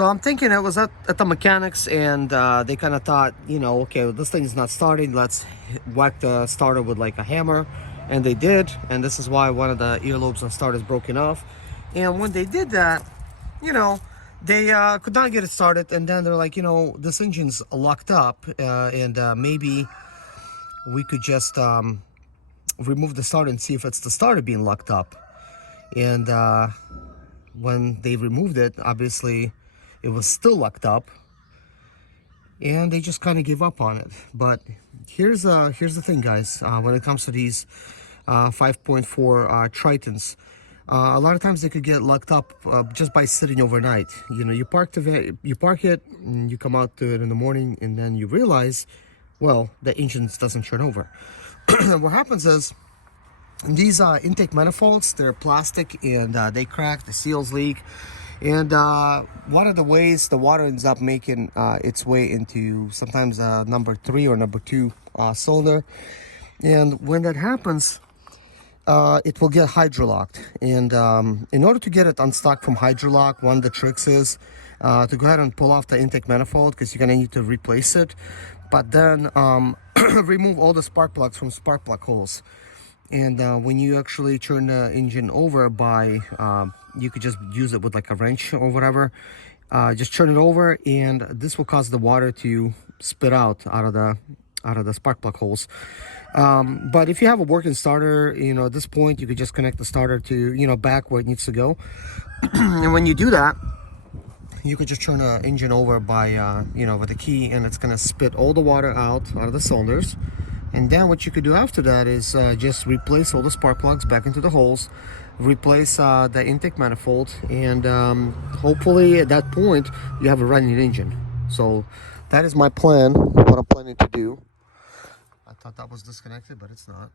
So I'm thinking it was at the mechanics, and they kind of thought, you know, okay, well, this thing's not starting, let's whack the starter with like a hammer. And they did, and this is why one of the earlobes of the starter is broken off. And when they did that, you know, they could not get it started, and then they're like, you know, this engine's locked up, and maybe we could just remove the starter and see if it's the starter being locked up. And when they removed it, obviously it was still locked up, and they just kind of gave up on it. But here's the thing, guys. When it comes to these 5.4 Tritons, a lot of times they could get locked up just by sitting overnight. You know, you park it, and you come out to it in the morning, and then you realize, well, the engine doesn't turn over. What happens is, these intake manifolds, they're plastic, and they crack, the seals leak. And one of the ways the water ends up making its way into sometimes number 3 or number 2 cylinder. And when that happens, it will get hydrolocked. And in order to get it unstuck from hydrolock, one of the tricks is to go ahead and pull off the intake manifold, because you're going to need to replace it. But then remove all the spark plugs from spark plug holes. And when you actually turn the engine over by, you could just use it with like a wrench or whatever. Just turn it over, and this will cause the water to spit out of the spark plug holes. But if you have a working starter, you know, at this point you could just connect the starter to, you know, back where it needs to go. And when you do that, you could just turn the engine over by, you know, with a key, and it's gonna spit all the water out of the cylinders. And then what you could do after that is just replace all the spark plugs back into the holes, replace the intake manifold, and hopefully at that point you have a running engine. So that is my plan, what I'm planning to do. I thought that was disconnected, but it's not.